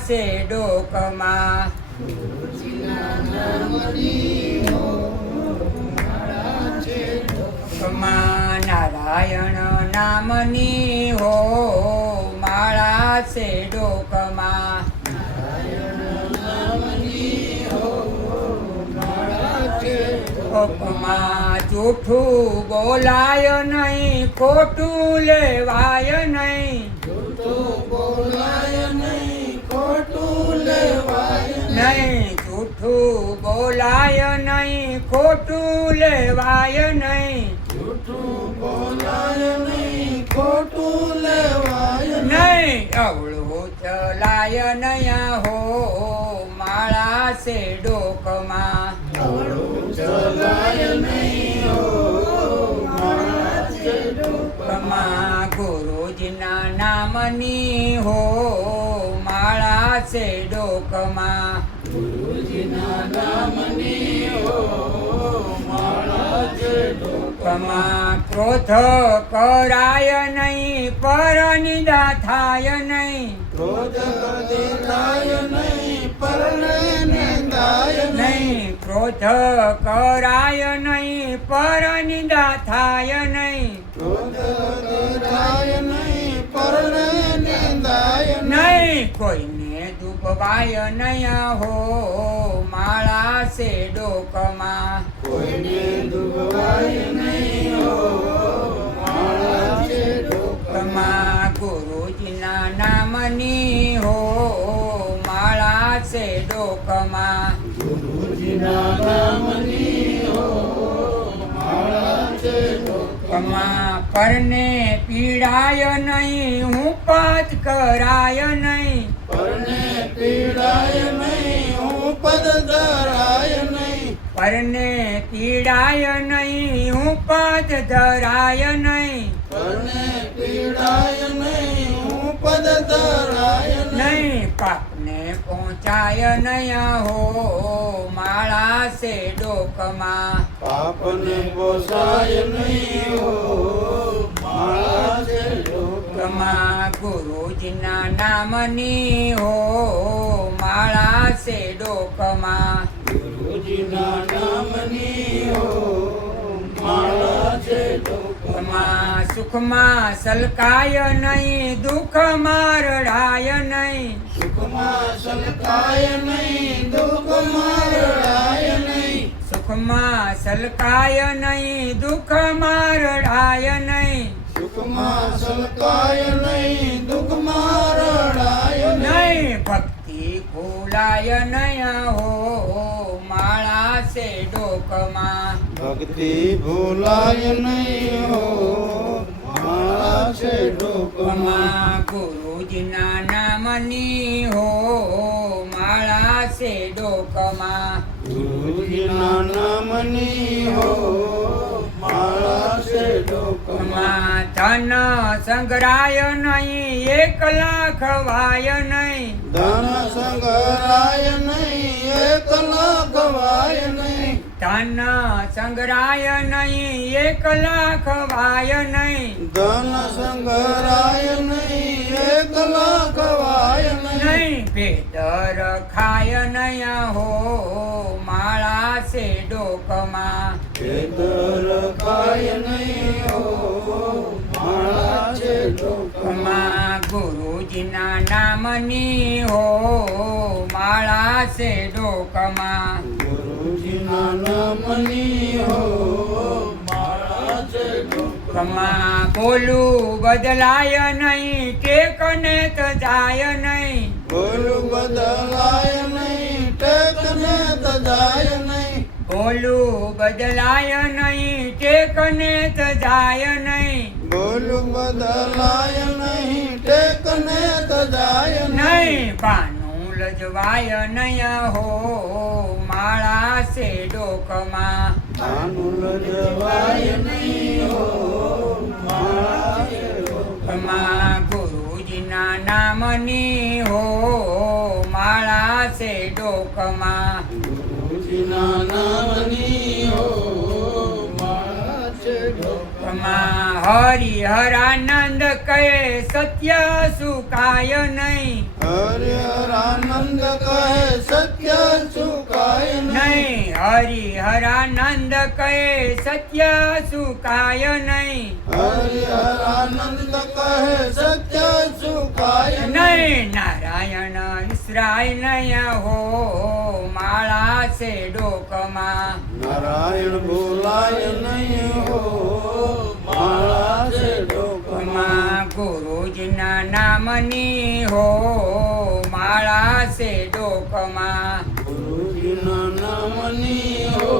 છે ડોકમાં નારાયણ નામની હો માળા છે ડોકમાં ડોકમાં જૂઠું બોલાય નહીં ખોટું લેવાય નહીં નહીં જૂઠું બોલાય નહીં ખોટું લેવાય નહીં નહીં અવળું ચલાય નયા હો માળા છે ડોકમાં ગુરુજીના નામની હો માળા છે ડોકમાં ક્રોધ કરાય નહીં પર નિંદા થાય નહીં નહીં ક્રોધ કરાય નહીં પર નિંદા થાય નહીં નહીં કોઈને ડૂબવાય નહીં હો માળા છે ડોકમાં ગુરુજીના નામની હો માળા છે ડોકમાં પરને પીડાય નહીં હું પદ કરાય નહીં પરને પીડાય નહીં હું પદ ધરાય નહીં નહીં પાપને પહોંચાય નહીં હો માળા છે ડોકમાં પાપને પોસાય નહીં હો માળા છે ડોકમાં ગુરુજીના નામની હો માળા છે ડોકમાં ગુરુજીના નામની હો માળા છે ડોકમાં સુખમાં સલકાય નહીં દુઃખમાં રડાય નહીં સુખમાં સલકાય નહીં દુઃખમાં રડાય નહીં સુખમાં સલકાય નહીં દુઃખમાં રડાય નહીં સુખમાં સલકાય નહીં દુઃખમાં રડાય નહીં ભક્તિ ભૂલાય નહીં હો માળા છે ડોકમાં ભક્તિ ભૂલાય નહીં હો માળા છે ડોકમાં ગુરુજીના નામની હો માળા છે ડોકમાં ગુરુજીના નામની હો માળા છે ડોકમાં ધન સંગ્રાય નહીં એકલા ખવાય નહીં ધન સંગ્રાય નહીં એકલા ખવાય નહીં ધન સંગ્રાય નહીં એકલા ખવાય નહીં ધન સંગ્રાય નહીં એકલા ખવાય નહીં ભેદ રખાય નહીં હો માળા છે ડોકમાં ભેદ રખાય નહીં હો માળા છે ડોકમાં ગુરુજીના નામની હો માળા છે ડોકમાં ગુરુજીના નામની હો માળા છે ડોકમાં બોલું બદલાય નહીં ટેકને તજાય નહીં બોલું બદલાય નહીં ટેકને તજાય નહીં બોલું બદલાય નહીં ટેકને તજાય નહીં બોલું બદલાય નહીં ટેકને તજાય નહીં પાનું લજવાય નહીં હો માળા છે ડોકમાં આનું લજવાય નહીં હો માળા છે ડોકમાં ગુરુજીના નામની હો માળા છે ડોકમાં ગુરુજીના નામની હો માળા છે ડોકમાં હરિહરાનંદ કહે સત્ય સુકાય નહીં હરિહરા કહે સત્ય ચુકાય નહીં હરિહરાનંદ કહે સત્ય સુકાય નહીં હરિહરાનંદ કહે સત્ય ચુકાય નહીં નારાયણ ઈશ્રાય નહીં હો માળા છે ડોકમાં નારાયણ બોલાય નહીં હો માળા છે ડોકમાં ગુરુજીના નામની હો માળા છે ડોકમાં ગુરુજીના નામની હો